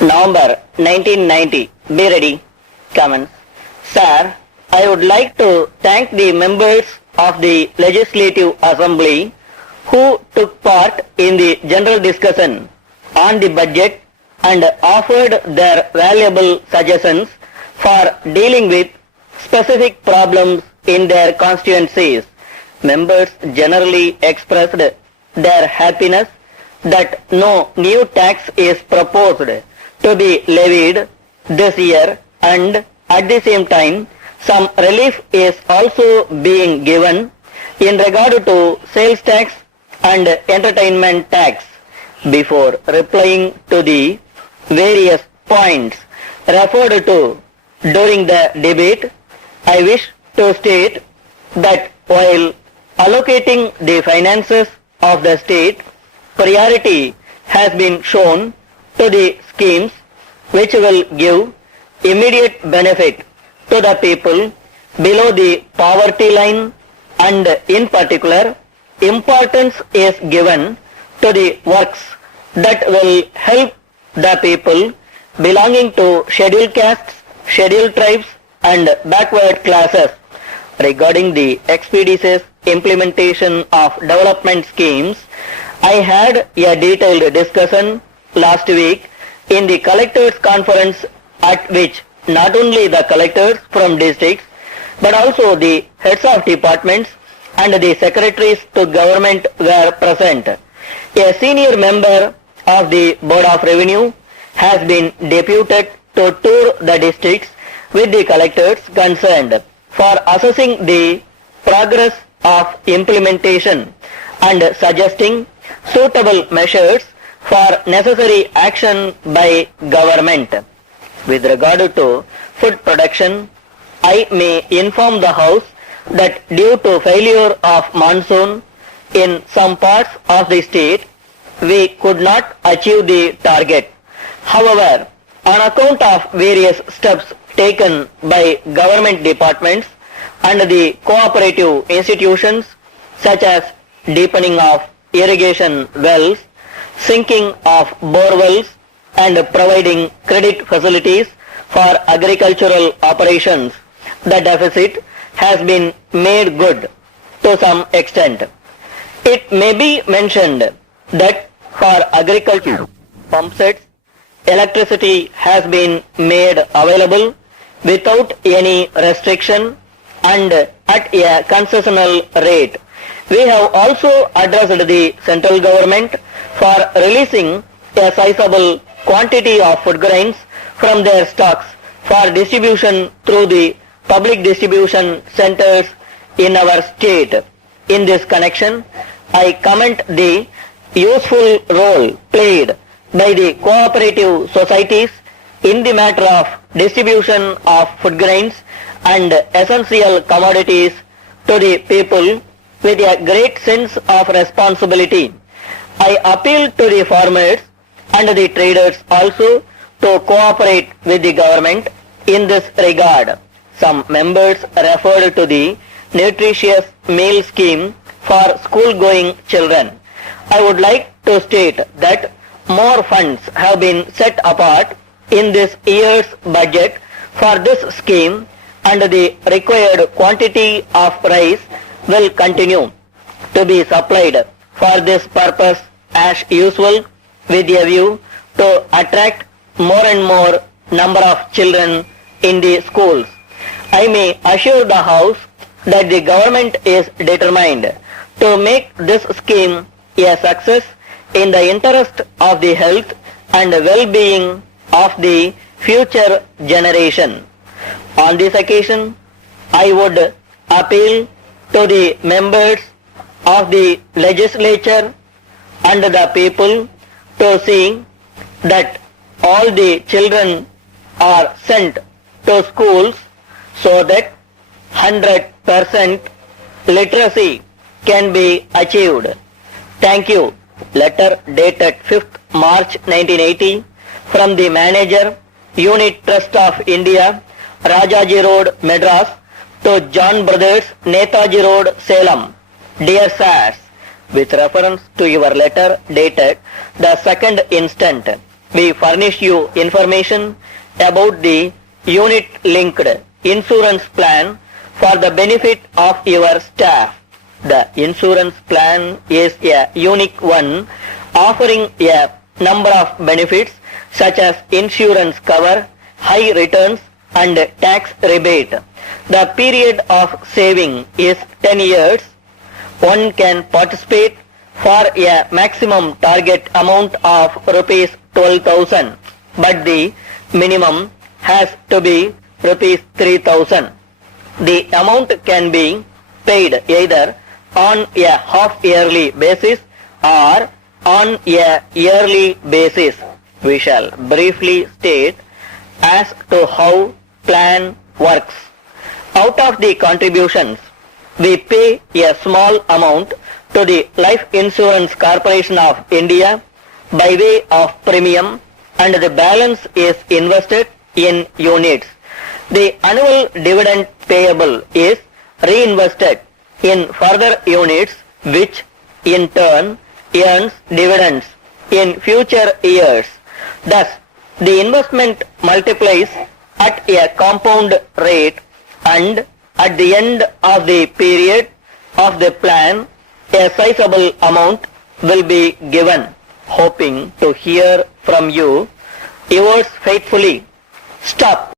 November 1990. Be ready. Comments. Sir, I would like to thank the members of the Legislative Assembly who took part in the general discussion on the budget and offered their valuable suggestions for dealing with specific problems in their constituencies. Members generally expressed their happiness that no new tax is proposed to be levied this year, and at the same time some relief is also being given in regard to sales tax and entertainment tax. Before replying to the various points referred to during the debate, I wish to state that while allocating the finances of the state, priority has been shown to the schemes which will give immediate benefit to the people below the poverty line, and in particular importance is given to the works that will help the people belonging to scheduled castes, scheduled tribes and backward classes. Regarding the expeditious implementation of development schemes, I had a detailed discussion last week in the collectors conference, at which not only the collectors from districts but also the heads of departments and the secretaries to government were present. A senior member of the Board of Revenue has been deputed to tour the districts with the collectors concerned for assessing the progress of implementation and suggesting suitable measures for necessary action by government. With regard to food production, I may inform the House that due to failure of monsoon in some parts of the state, we could not achieve the target. However, on account of various steps taken by government departments and the cooperative institutions, such as deepening of irrigation wells, sinking of bore wells and providing credit facilities for agricultural operations, the deficit has been made good to some extent. It may be mentioned that for agriculture pump sets, electricity has been made available without any restriction and at a concessional rate. We have also addressed the central government for releasing a sizable quantity of food grains from their stocks for distribution through the public distribution centers in our state. In this connection, I commend the useful role played by the cooperative societies in the matter of distribution of food grains and essential commodities to the people with a great sense of responsibility. I appeal to the farmers and the traders also to cooperate with the government in this regard. Some members referred to the nutritious meal scheme for school-going children. I would like to state that more funds have been set apart in this year's budget for this scheme, and the required quantity of rice will continue to be supplied for this purpose as usual, with a view to attract more and more number of children in the schools. I may assure the House that the government is determined to make this scheme a success in the interest of the health and well-being of the future generation. On this occasion, I would appeal to the members of the legislature and the people to see that all the children are sent to schools so that 100% literacy can be achieved. Thank you. Letter dated 5th March 1980 from the Manager, Unit Trust of India, Rajaji Road, Madras, to John Brothers, Netaji Road, Salem. Dear Sirs, with reference to your letter dated the 2nd instant, we furnish you information about the unit-linked insurance plan for the benefit of your staff. The insurance plan is a unique one, offering a number of benefits such as insurance cover, high returns and tax rebate. The period of saving is 10 years. One can participate for a maximum target amount of rupees 12,000, but the minimum has to be rupees 3,000. The amount can be paid either on a half-yearly basis or on a yearly basis. We shall briefly state as to how plan works. Out of the contributions, we pay a small amount to the Life Insurance Corporation of India by way of premium, and the balance is invested in units. The annual dividend payable is reinvested in further units, which in turn earns dividends in future years. Thus, the investment multiplies at a compound rate, and at the end of the period of the plan, a sizable amount will be given. Hoping to hear from you. Yours faithfully. Stop.